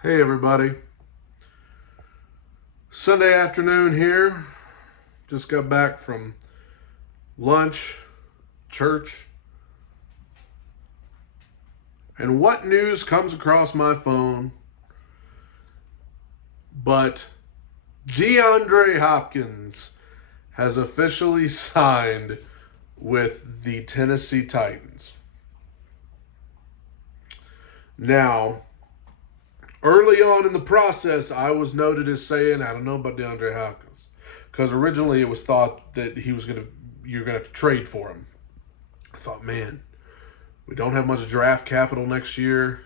Hey everybody. Sunday afternoon here. Just got back from lunch, church. And what news comes across my phone but DeAndre Hopkins has officially signed with the Tennessee Titans. Now, early on in the process, I was noted as saying, I don't know about DeAndre Hopkins. Because originally it was thought that you're going to have to trade for him. I thought, man, we don't have much draft capital next year.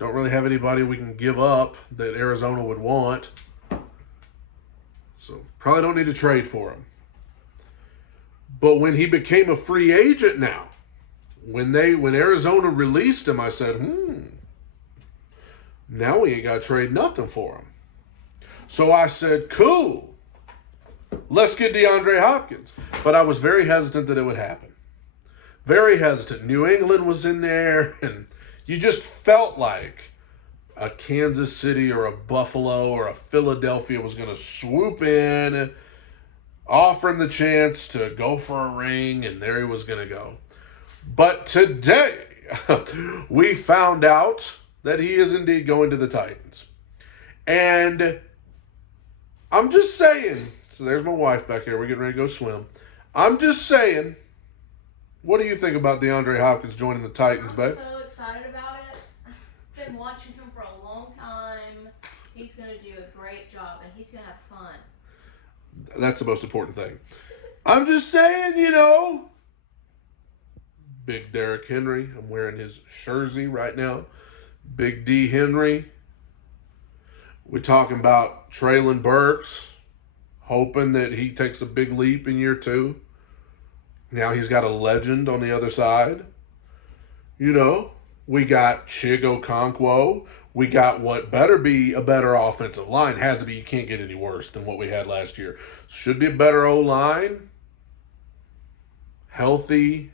Don't really have anybody we can give up that Arizona would want. So probably don't need to trade for him. But when he became a free agent now, when Arizona released him, I said, now we ain't got to trade nothing for him. So I said, cool. Let's get DeAndre Hopkins. But I was very hesitant that it would happen. Very hesitant. New England was in there, and you just felt like a Kansas City or a Buffalo or a Philadelphia was going to swoop in, offer him the chance to go for a ring, and there he was going to go. But today, we found out that he is indeed going to the Titans. And I'm just saying, so there's my wife back here. We're getting ready to go swim. I'm just saying, what do you think about DeAndre Hopkins joining the Titans, babe? I'm so excited about it. I've been watching him for a long time. He's going to do a great job, and he's going to have fun. That's the most important thing. I'm just saying, Big Derrick Henry. I'm wearing his jersey right now. Big D Henry. We're talking about Traylon Burks, hoping that he takes a big leap in year 2. Now he's got a legend on the other side. We got Chig Okonkwo. We got what better be a better offensive line. Has to be. You can't get any worse than what we had last year. Should be a better O-line. Healthy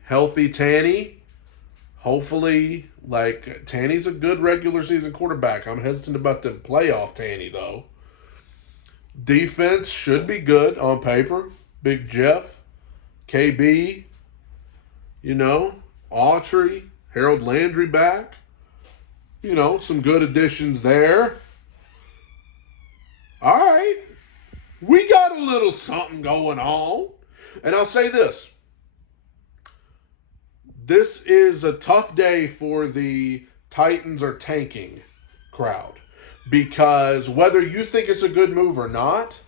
Tanny. Hopefully, Tanny's a good regular season quarterback. I'm hesitant about the playoff Tanny, though. Defense should be good on paper. Big Jeff, KB, Autry, Harold Landry back. Some good additions there. All right. We got a little something going on. And I'll say this. This is a tough day for the Titans are tanking crowd. Because whether you think it's a good move or not,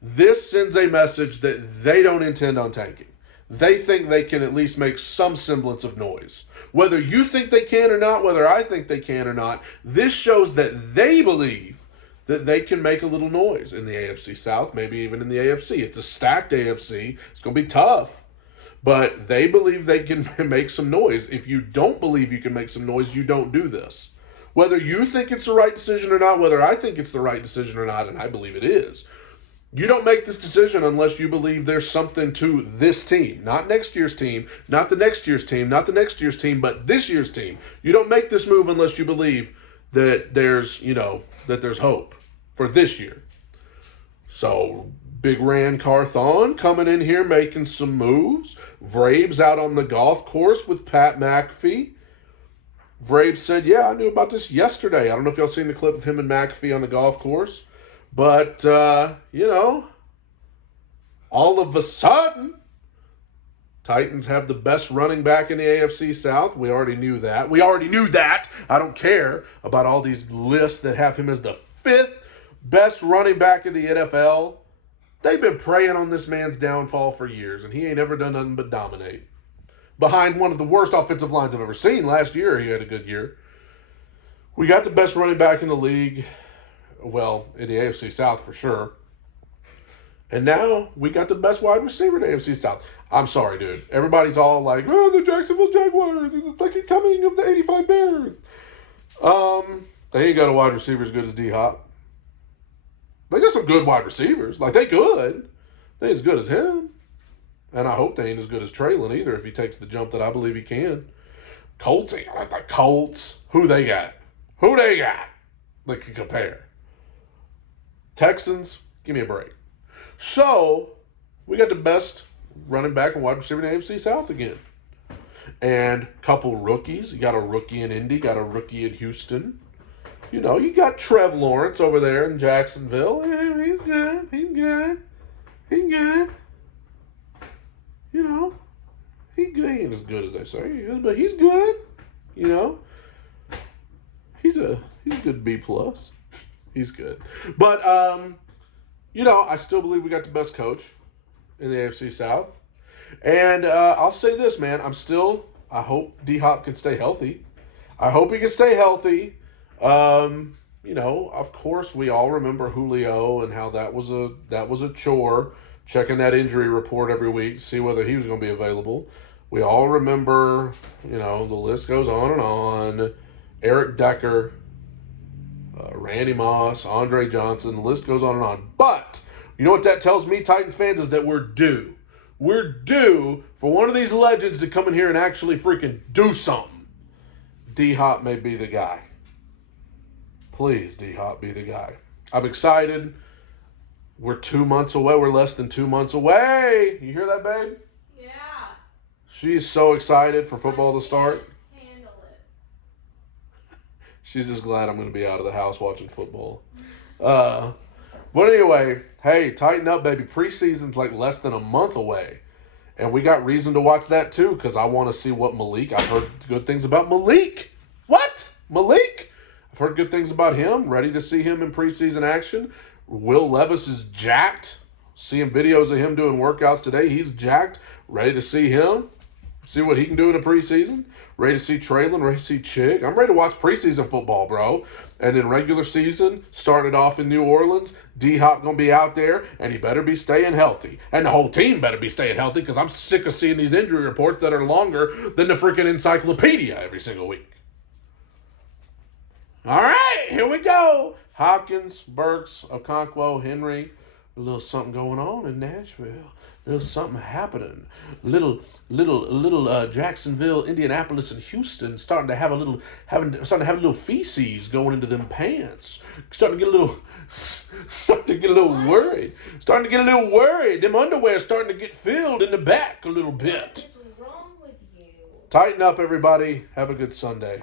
this sends a message that they don't intend on tanking. They think they can at least make some semblance of noise. Whether you think they can or not, whether I think they can or not, this shows that they believe that they can make a little noise in the AFC South, maybe even in the AFC. It's a stacked AFC. It's going to be tough. But they believe they can make some noise. If you don't believe you can make some noise, you don't do this. Whether you think it's the right decision or not, whether I think it's the right decision or not, and I believe it is, you don't make this decision unless you believe there's something to this team. Not next year's team, not the next year's team, not the next year's team, but this year's team. You don't make this move unless you believe that there's hope for this year. So, Big Ran Carthon coming in here making some moves. Vrabes out on the golf course with Pat McAfee. Vrabes said, yeah, I knew about this yesterday. I don't know if y'all seen the clip of him and McAfee on the golf course. But, all of a sudden, Titans have the best running back in the AFC South. We already knew that. I don't care about all these lists that have him as the 5th best running back in the NFL. They've been preying on this man's downfall for years, and he ain't ever done nothing but dominate. Behind one of the worst offensive lines I've ever seen. Last year, he had a good year. We got the best running back in the league. Well, in the AFC South for sure. And now we got the best wide receiver in the AFC South. I'm sorry, dude. Everybody's all like, oh, the Jacksonville Jaguars, the second coming of the 85 Bears. They ain't got a wide receiver as good as D-Hop. They got some good wide receivers. They good. They ain't as good as him. And I hope they ain't as good as Traylon either if he takes the jump that I believe he can. Colts ain't like the Colts. Who they got? that can compare. Texans, give me a break. So, we got the best running back and wide receiver in the AFC South again. And a couple rookies. You got a rookie in Indy, got a rookie in Houston. You know, you got Trev Lawrence over there in Jacksonville. Yeah, he's good. He's good. He's good. You know, he's good. He ain't as good as they say, but he's good. You know, he's a good B plus. He's good. But you know, I still believe we got the best coach in the AFC South. And I'll say this, man. I hope D-Hop can stay healthy. I hope he can stay healthy. You know, of course, we all remember Julio and how that was a chore, checking that injury report every week to see whether he was going to be available. We all remember, you know, the list goes on and on. Eric Decker, Randy Moss, Andre Johnson, the list goes on and on. But you know what that tells me, Titans fans, is that we're due. We're due for one of these legends to come in here and actually freaking do something. D-Hop may be the guy. Please, D-Hop, be the guy. I'm excited. We're 2 months away. We're less than 2 months away. You hear that, babe? Yeah. She's so excited for football to start. Handle it. She's just glad I'm going to be out of the house watching football. But anyway, hey, tighten up, baby. Preseason's like less than a month away. And we got reason to watch that too, because I want to see what Malik. I've heard good things about Malik. What? Malik? I've heard good things about him. Ready to see him in preseason action. Will Levis is jacked. Seeing videos of him doing workouts today. He's jacked. Ready to see him. See what he can do in the preseason. Ready to see Traylon. Ready to see Chig. I'm ready to watch preseason football, bro. And in regular season, started off in New Orleans, D-Hop going to be out there, and he better be staying healthy. And the whole team better be staying healthy, because I'm sick of seeing these injury reports that are longer than the freaking encyclopedia every single week. All right, here we go. Hopkins, Burks, Okonkwo, Henry. A little something going on in Nashville. Little something happening. Little Jacksonville, Indianapolis, and Houston starting to have a little feces going into them pants. Starting to get a little worried. Starting to get a little worried. Them underwear starting to get filled in the back a little bit. What is wrong with you? Tighten up, everybody. Have a good Sunday.